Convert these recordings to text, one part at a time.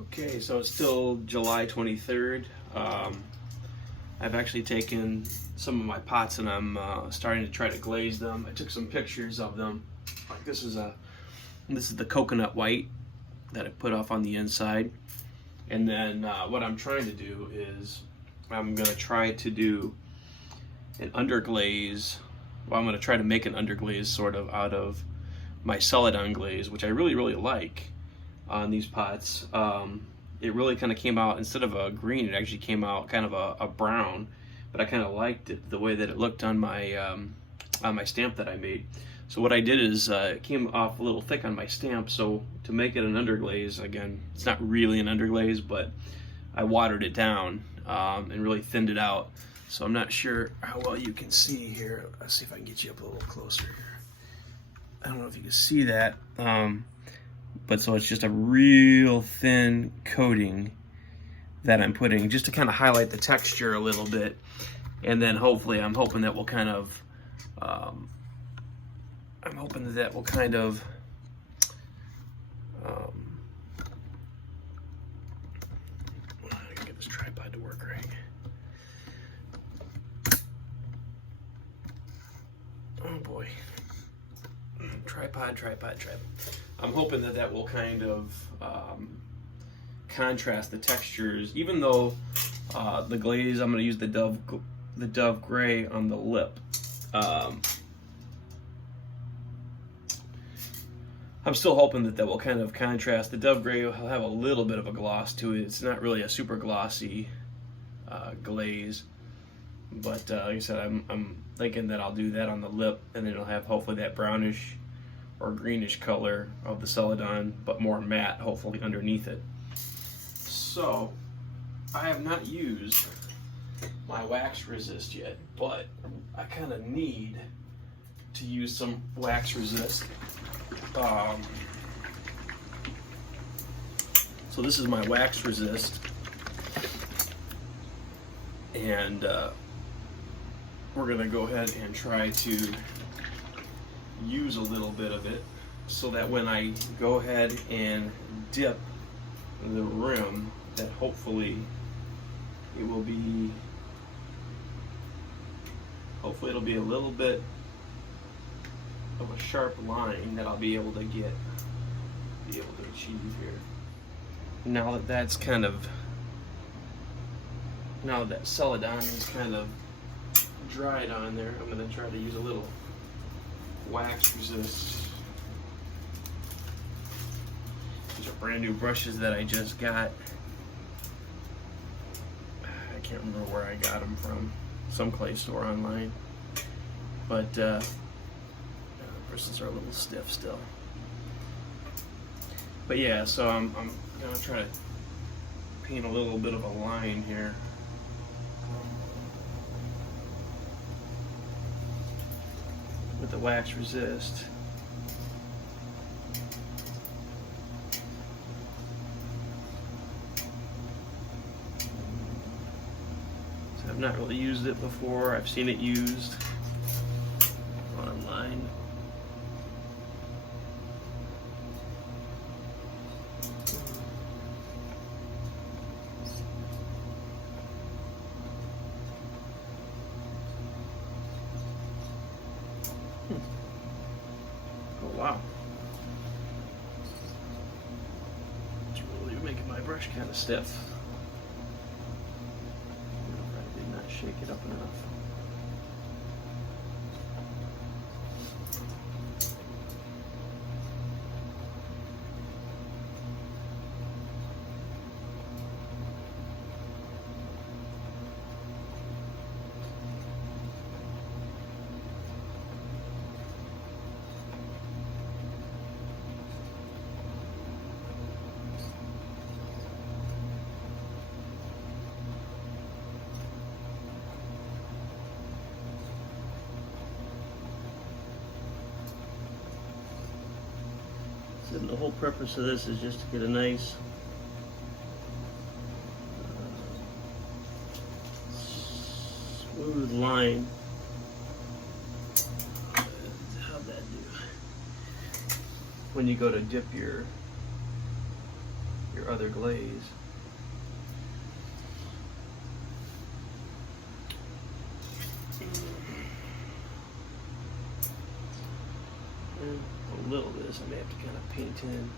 Okay, so it's still July 23rd. I've actually taken some of my pots and I'm starting to try to glaze them. I took some pictures of them. Like this is the coconut white that I put off on the inside. And then what I'm trying to do is I'm going to try to do an underglaze. Well, I'm going to try to make an underglaze sort of out of my celadon glaze, which I really like on these pots. It really kind of came out, instead of a green, it actually came out kind of a brown, but I kind of liked it, the way that it looked on my stamp that I made. So what I did is it came off a little thick on my stamp, so to make it an underglaze, again, it's not really an underglaze, but I watered it down and really thinned it out. So I'm not sure how well you can see here. Let's see if I can get you up a little closer here. I don't know if you can see that. But so it's just a real thin coating that I'm putting just to kind of highlight the texture a little bit. And then hopefully I'm hoping that will kind of, get this tripod to work right. Oh boy. Tripod. I'm hoping that will kind of contrast the textures, even though the glaze, I'm going to use the Dove Gray on the lip. I'm still hoping that will kind of contrast. The Dove Gray will have a little bit of a gloss to it. It's not really a super glossy glaze, but like I said, I'm thinking that I'll do that on the lip, and then it'll have hopefully that brownish or greenish color of the celadon, but more matte hopefully underneath it. So I have not used my wax resist yet, but I kind of need to use some wax resist. So this is my wax resist, and we're gonna go ahead and try to use a little bit of it so that when I go ahead and dip the rim, that hopefully it'll be a little bit of a sharp line that I'll be able to achieve here. Now that that's kind of, now that celadon is kind of dried on there, I'm going to try to use a little wax resist. These are brand new brushes that I just got. I can't remember where I got them from, some clay store online, but the bristles are a little stiff still. But yeah, so I'm gonna try to paint a little bit of a line here. With the wax resist. So I've not really used it before. I've seen it used online. Oh wow. It's really making my brush kind of stiff. I did not shake it up enough. And the whole purpose of this is just to get a nice smooth line. How'd that do? When you go to dip your your other glaze. And a little of this I may have to kind of paint in.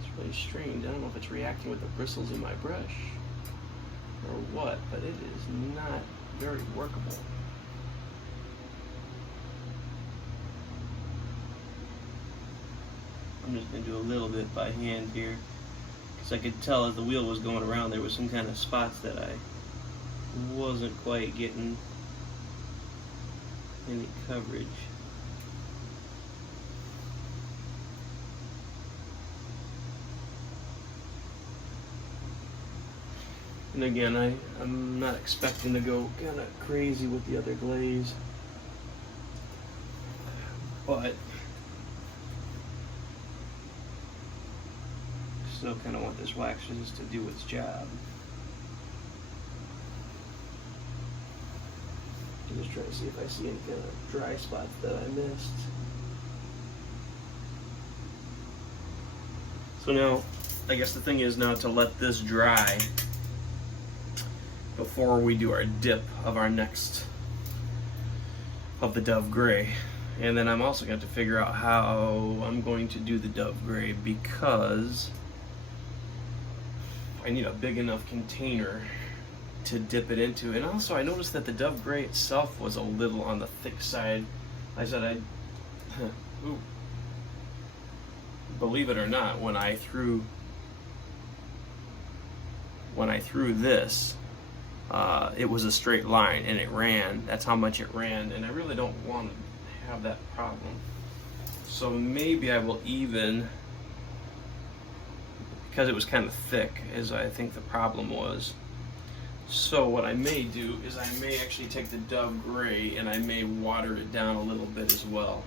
It's really strange. I don't know if it's reacting with the bristles in my brush or what, but it is not very workable. I'm just going to do a little bit by hand here, because I could tell as the wheel was going around there was some kind of spots that I wasn't quite getting any coverage. And again, I'm not expecting to go kind of crazy with the other glaze, but still kind of want this wax just to do its job. I'm just trying to see if I see any kind of dry spots that I missed. So now, I guess the thing is now to let this dry before we do our dip of our next, of the Dove Gray. And then I'm also going to figure out how I'm going to do the Dove Gray, because I need a big enough container to dip it into. And also I noticed that the Dove Gray itself was a little on the thick side. I said ooh. Believe it or not, when I threw this, it was a straight line and it ran. That's how much it ran, and I really don't want to have that problem. So maybe I will even, because it was kind of thick, as I think the problem was. So what I may do is I may actually take the Dove Gray and I may water it down a little bit as well.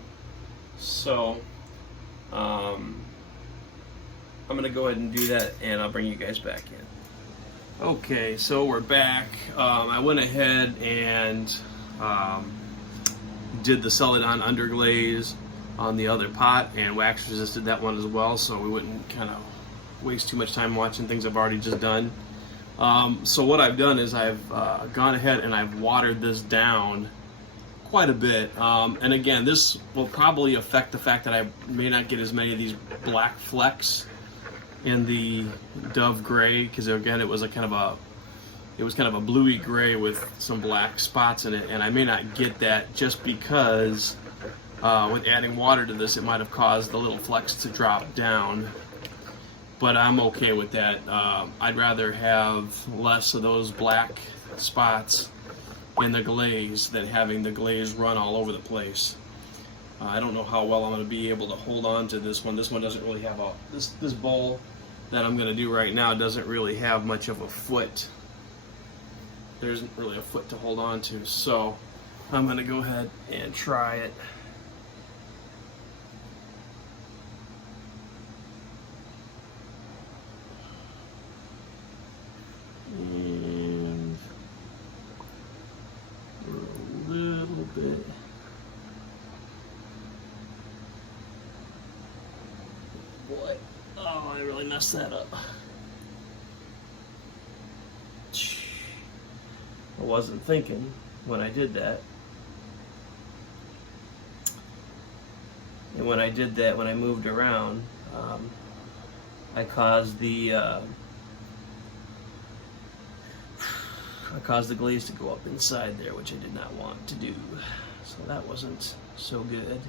So I'm gonna go ahead and do that, and I'll bring you guys back in. Okay, so we're back. I went ahead and did the Celadon underglaze on the other pot and wax resisted that one as well, so we wouldn't kind of waste too much time watching things I've already just done. So what I've done is I've gone ahead and I've watered this down quite a bit. And again, this will probably affect the fact that I may not get as many of these black flecks in the Dove Gray, because again it was kind of a bluey gray with some black spots in it, and I may not get that just because with adding water to this it might have caused the little flecks to drop down. But I'm okay with that. I'd rather have less of those black spots in the glaze than having the glaze run all over the place. I don't know how well I'm going to be able to hold on to this one. This one doesn't really have this bowl that I'm going to do right now doesn't really have much of a foot. There isn't really a foot to hold on to, so I'm going to go ahead and try it. And a little bit. Boy, oh, I really messed that up. I wasn't thinking when I did that. And when I did that, when I moved around, I caused the glaze to go up inside there, which I did not want to do. So that wasn't so good.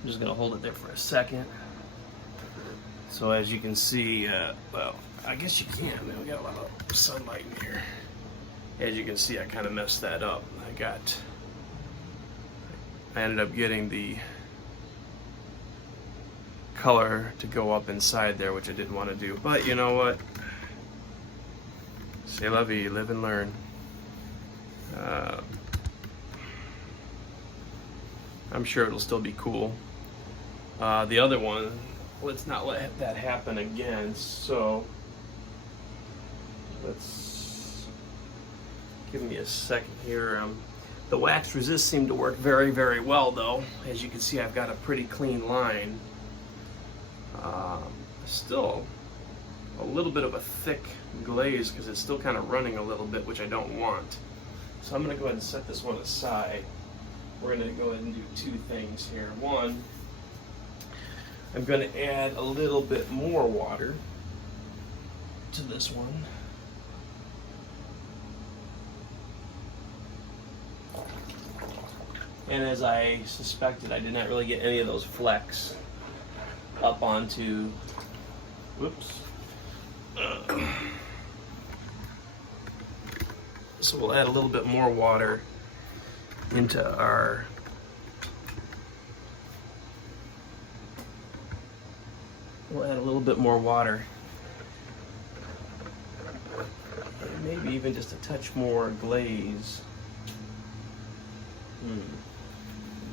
I'm just gonna hold it there for a second. So as you can see, well, I guess you can. We got a lot of sunlight in here. As you can see, I kind of messed that up. I ended up getting the color to go up inside there, which I didn't want to do. But you know what? C'est la vie, live and learn. I'm sure it'll still be cool. The other one, let's not let that happen again. So let's give me a second here. The wax resist seemed to work very, very well though. As you can see, I've got a pretty clean line. Still a little bit of a thick glaze because it's still kind of running a little bit, which I don't want. So I'm going to go ahead and set this one aside. We're going to go ahead and do two things here. One, I'm going to add a little bit more water to this one. And as I suspected, I did not really get any of those flecks up onto, whoops. So we'll add a little bit more water into our and maybe even just a touch more glaze. Let me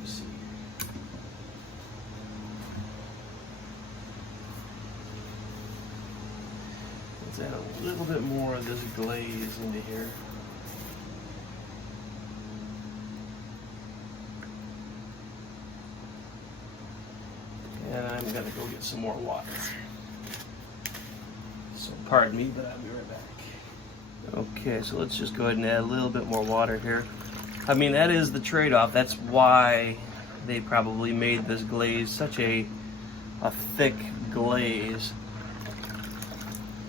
see. Let's add a little bit more of this glaze into here. And I'm gonna go get some more water. So pardon me, but I'll be right back. Okay, so let's just go ahead and add a little bit more water here. I mean, that is the trade-off. That's why they probably made this glaze such a thick glaze,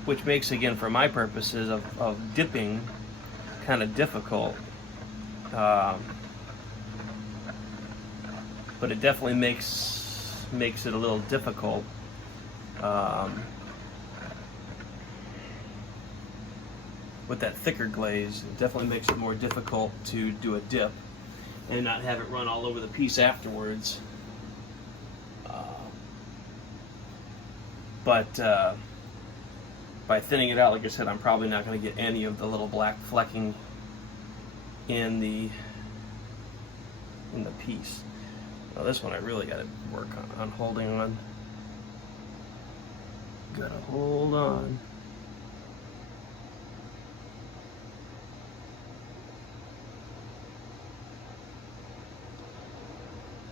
which makes, again, for my purposes of dipping, kind of difficult. But it definitely makes it a little difficult. With that thicker glaze, it definitely makes it more difficult to do a dip and not have it run all over the piece afterwards. But by thinning it out, like I said, I'm probably not going to get any of the little black flecking in the piece. Now this one I really got to work on holding on. Gotta hold on.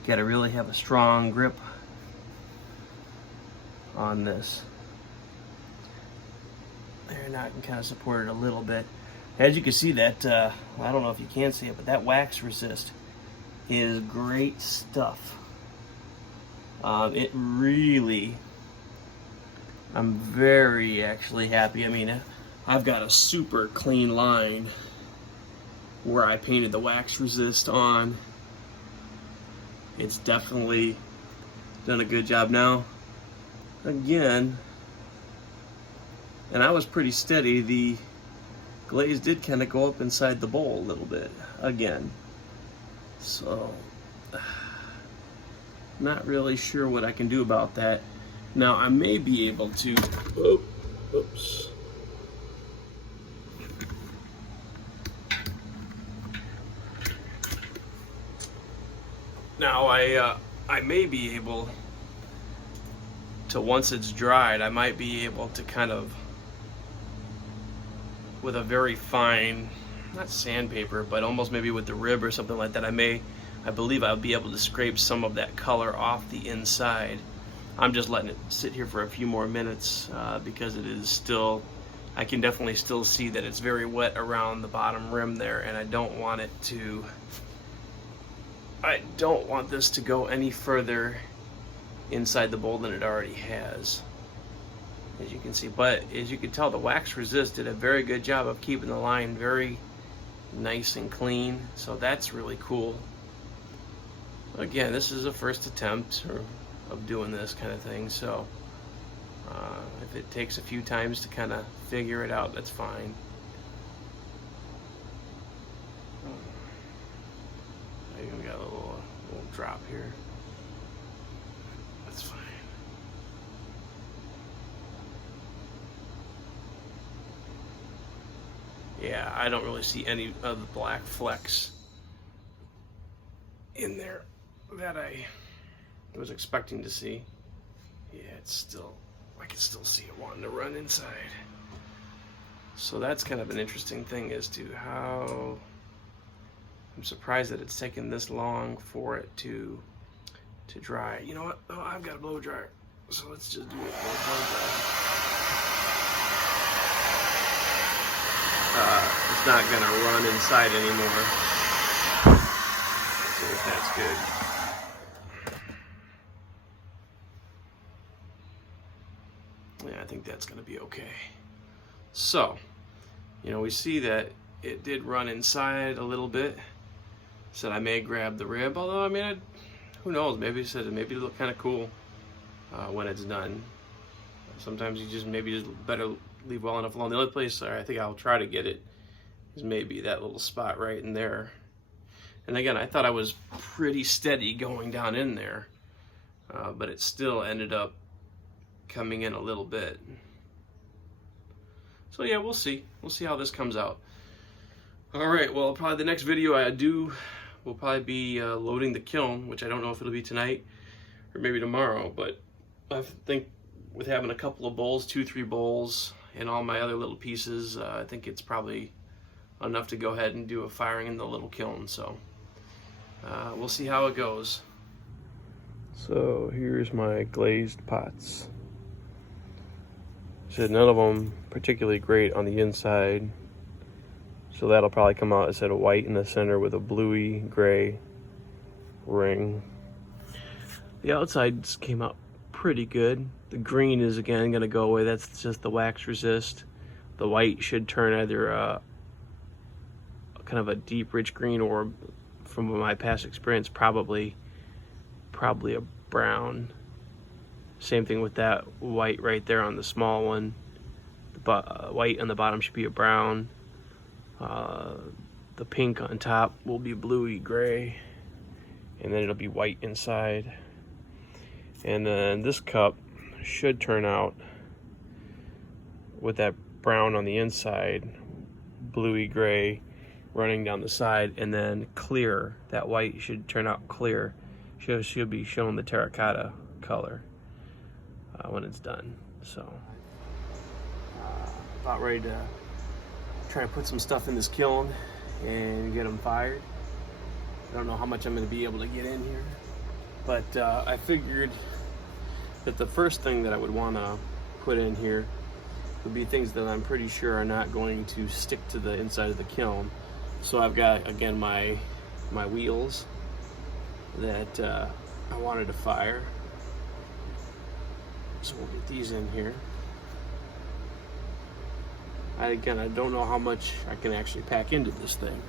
Got to really have a strong grip on this. There, now I can kind of support it a little bit. As you can see, that I don't know if you can see it, but that wax resist is great stuff. It really, I'm very actually happy. I mean, I've got a super clean line where I painted the wax resist on. It's definitely done a good job. Now, again, and I was pretty steady, the glaze did kind of go up inside the bowl a little bit again. So, not really sure what I can do about that. Now, I may be able to, oops. Now, I may be able to, once it's dried, I might be able to kind of, with a very fine, not sandpaper, but almost maybe with the rib or something like that, I believe I'll be able to scrape some of that color off the inside. I'm just letting it sit here for a few more minutes because it is still, I can definitely still see that it's very wet around the bottom rim there, and I don't want this to go any further inside the bowl than it already has, as you can see. But as you can tell, the wax resist did a very good job of keeping the line very nice and clean, so that's really cool. Again, this is a first attempt of doing this kind of thing, so if it takes a few times to kind of figure it out, that's fine. I even got a little drop here. That's fine. Yeah, I don't really see any of the black flecks in there that I was expecting to see. Yeah, it's still, I can still see it wanting to run inside. So that's kind of an interesting thing as to how, I'm surprised that it's taken this long for it to dry. You know what? Oh, I've got a blow dryer, so let's just do it. Blow dryer. it's not gonna run inside anymore. So if that's good. Yeah, I think that's gonna be okay. So, you know, we see that it did run inside a little bit. Said I may grab the rib, although I mean, who knows? Maybe it look kind of cool when it's done. Sometimes you just better leave well enough alone. The only place I think I'll try to get it is maybe that little spot right in there. And again, I thought I was pretty steady going down in there, but it still ended up coming in a little bit. So yeah, we'll see. We'll see how this comes out. All right, well, probably the next video I do will probably be loading the kiln, which I don't know if it'll be tonight or maybe tomorrow, but I think with having a couple of bowls, 2-3 bowls, and all my other little pieces, I think it's probably enough to go ahead and do a firing in the little kiln. So we'll see how it goes. So here's my glazed pots. Said none of them particularly great on the inside, so that'll probably come out instead of white in the center with a bluey gray ring. The outsides came out pretty good. The green is again going to go away. That's just the wax resist. The white should turn either kind of a deep rich green, or from my past experience probably a brown. Same thing with that white right there on the small one. The white on the bottom should be a brown. The pink on top will be bluey gray, and then it'll be white inside. And then this cup should turn out with that brown on the inside, bluey gray running down the side, and then clear. That white should turn out clear. Should be showing the terracotta color when it's done. So about ready to try to put some stuff in this kiln and get them fired. I don't know how much I'm going to be able to get in here, but I figured that the first thing that I would want to put in here would be things that I'm pretty sure are not going to stick to the inside of the kiln. So I've got, again, my wheels that I wanted to fire. So we'll get these in here. I don't know how much I can actually pack into this thing.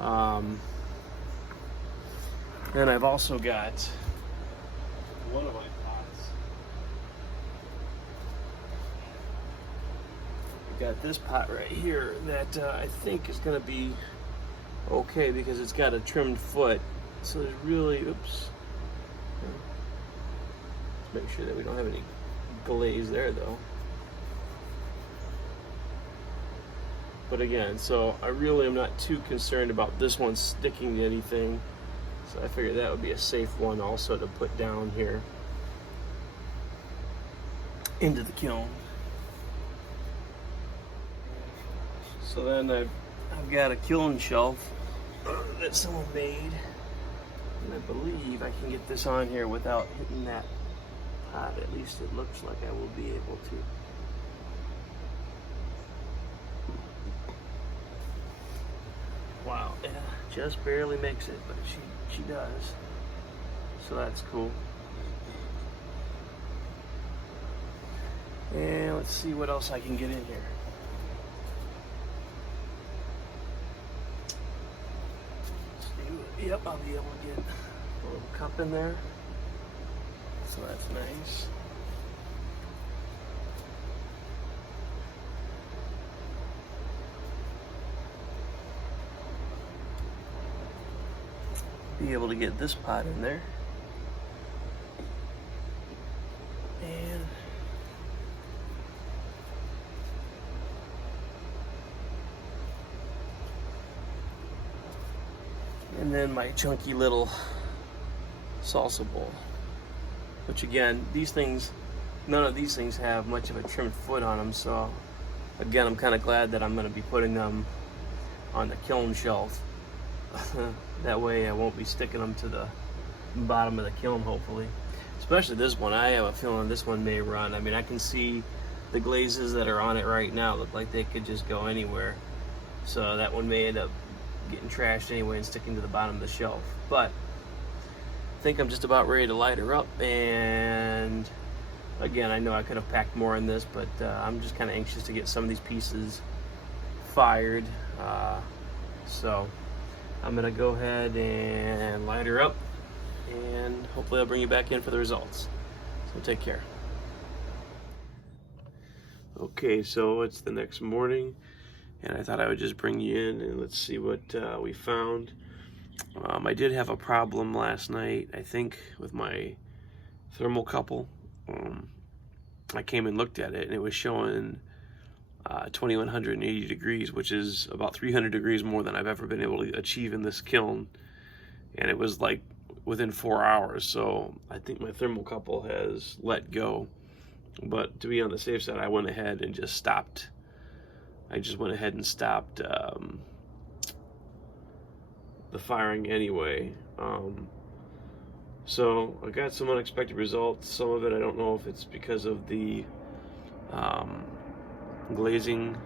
And I've also got one of my pots. I've got this pot right here that I think is going to be okay because it's got a trimmed foot. So there's really, oops. Let's make sure that we don't have any glaze there though. But again, so I really am not too concerned about this one sticking to anything. So I figured that would be a safe one also to put down here into the kiln. So then I've got a kiln shelf that someone made, and I believe I can get this on here without hitting that pot. At least it looks like I will be able to. Wow, yeah, just barely makes it, but she does. So that's cool. And let's see what else I can get in here. Yep, I'll be able to get a little cup in there. So that's nice. Be able to get this pot in there. And then my chunky little salsa bowl, which again, none of these things have much of a trimmed foot on them, so again, I'm kind of glad that I'm going to be putting them on the kiln shelf. That way I won't be sticking them to the bottom of the kiln, hopefully. Especially this one. I have a feeling this one may run. I mean, I can see the glazes that are on it right now look like they could just go anywhere. So that one may end up getting trashed anyway and sticking to the bottom of the shelf. But I think I'm just about ready to light her up. And again, I know I could have packed more in this, but I'm just kind of anxious to get some of these pieces fired. So I'm gonna go ahead and light her up, and hopefully I'll bring you back in for the results. So take care. Okay, so it's the next morning, and I thought I would just bring you in and let's see what we found. I did have a problem last night, I think, with my thermocouple. I came and looked at it, and it was showing 2180 degrees, which is about 300 degrees more than I've ever been able to achieve in this kiln. And it was like within 4 hours. So I think my thermocouple has let go. But to be on the safe side, I went ahead and just stopped. I just went ahead and stopped the firing anyway. So I got some unexpected results. Some of it I don't know if it's because of the glazing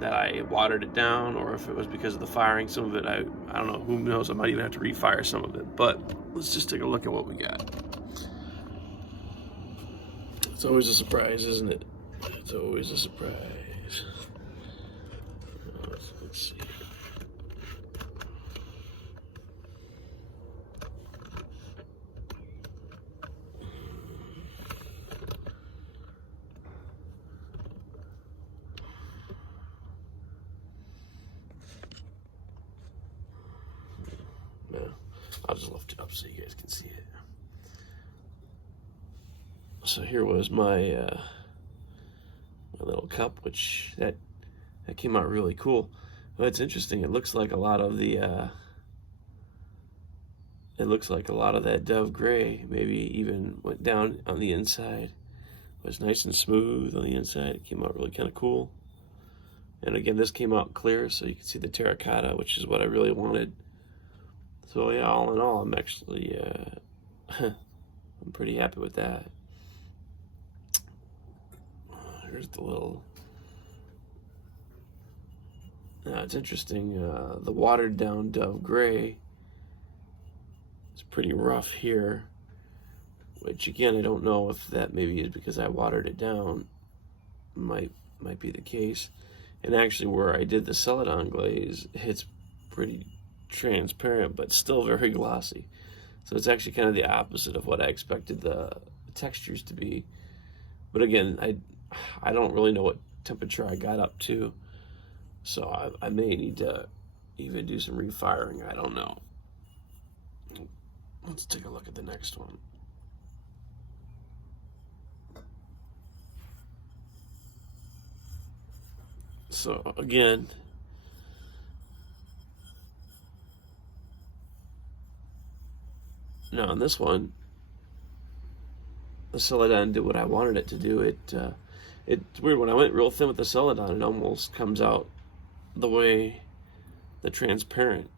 that I watered it down, or if it was because of the firing. Some of it I don't know, who knows, I might even have to refire some of it. But let's just take a look at what we got. It's always a surprise, isn't it? It's always a surprise. Let's see. I'll just lift it up so you guys can see it. So here was my my little cup, which that came out really cool. But it's interesting. It looks like a lot of the that Dove gray maybe even went down on the inside. It was nice and smooth on the inside. It came out really kind of cool. And again, this came out clear, so you can see the terracotta, which is what I really wanted. So yeah, all in all, I'm actually I'm pretty happy with that. Here's the little. Now it's interesting. The watered down Dove gray is pretty rough here, which again I don't know if that maybe is because I watered it down. Might be the case. And actually, where I did the Celadon glaze, it's pretty transparent, but still very glossy. So it's actually kind of the opposite of what I expected the textures to be. But again, I don't really know what temperature I got up to, so I may need to even do some refiring. I don't know. Let's take a look at the next one. So again, now on this one, the Celadon did what I wanted it to do. It's weird, when I went real thin with the Celadon, it almost comes out the way the transparent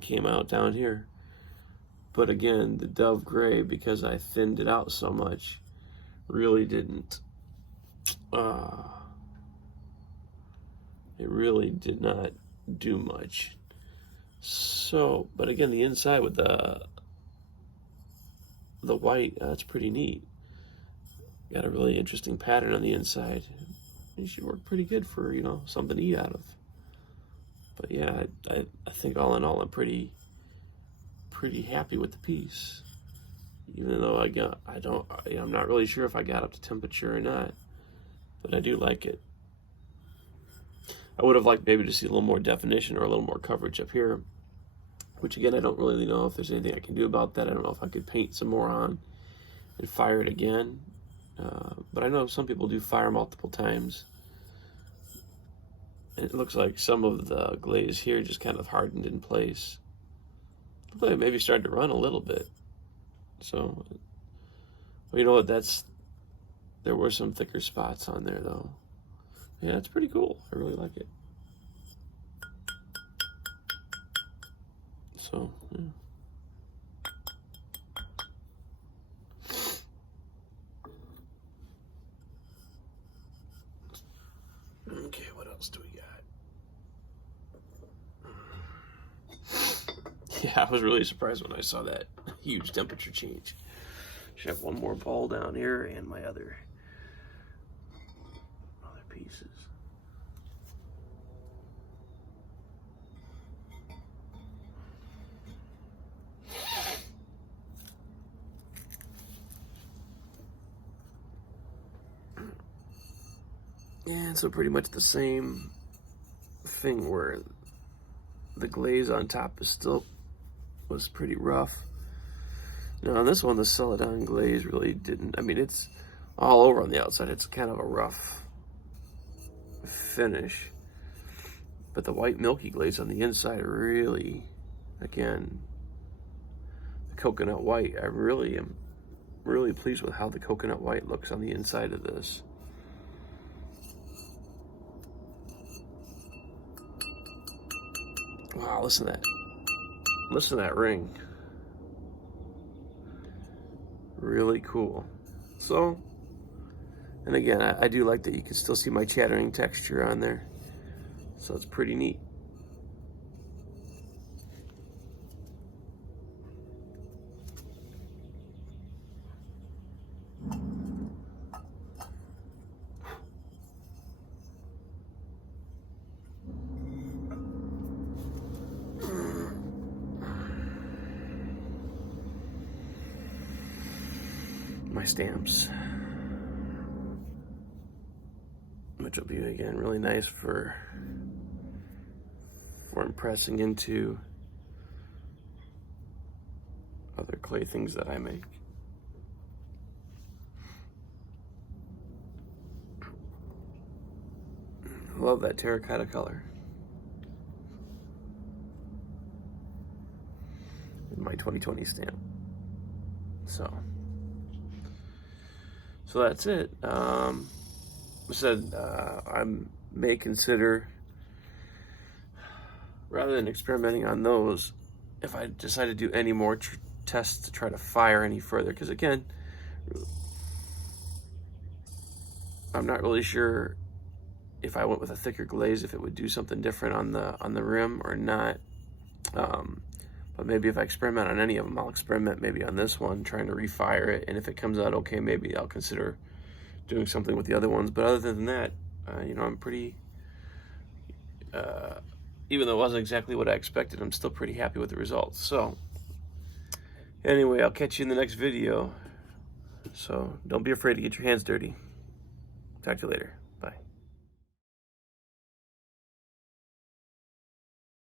came out down here. But again, the Dove gray, because I thinned it out so much, really didn't. It really did not do much. So, but again, the inside with the white, that's pretty neat. Got a really interesting pattern on the inside. It should work pretty good for, you know, something to eat out of. But yeah, I think all in all, I'm pretty happy with the piece. Even though I'm not really sure if I got up to temperature or not, but I do like it. I would have liked maybe to see a little more definition or a little more coverage up here, which again, I don't really know if there's anything I can do about that. I don't know if I could paint some more on and fire it again. But I know some people do fire multiple times. And it looks like some of the glaze here just kind of hardened in place. But it maybe started to run a little bit. So, well, you know what, there were some thicker spots on there though. Yeah, it's pretty cool. I really like it. So, yeah. Okay, what else do we got? Yeah, I was really surprised when I saw that huge temperature change. Should have one more ball down here and my other pieces. And so pretty much the same thing where the glaze on top was pretty rough. Now on this one, the Celadon glaze really didn't, I mean, it's all over on the outside. It's kind of a rough finish. But the white milky glaze on the inside really, again, the coconut white, I really am really pleased with how the coconut white looks on the inside of this. Wow, listen to that. Listen to that ring. Really cool. So, and again, I do like that you can still see my chattering texture on there. So it's pretty neat. My stamps, which will be again really nice for impressing into other clay things that I make. I love that terracotta color. In my 2020 stamp. So that's it. I said I may consider, rather than experimenting on those, if I decide to do any more tests to try to fire any further, because again, I'm not really sure if I went with a thicker glaze, if it would do something different on the rim or not. But maybe if I experiment on any of them, I'll experiment maybe on this one, trying to refire it. And if it comes out okay, maybe I'll consider doing something with the other ones. But other than that, you know, I'm pretty, even though it wasn't exactly what I expected, I'm still pretty happy with the results. So anyway, I'll catch you in the next video. So don't be afraid to get your hands dirty. Talk to you later. Bye.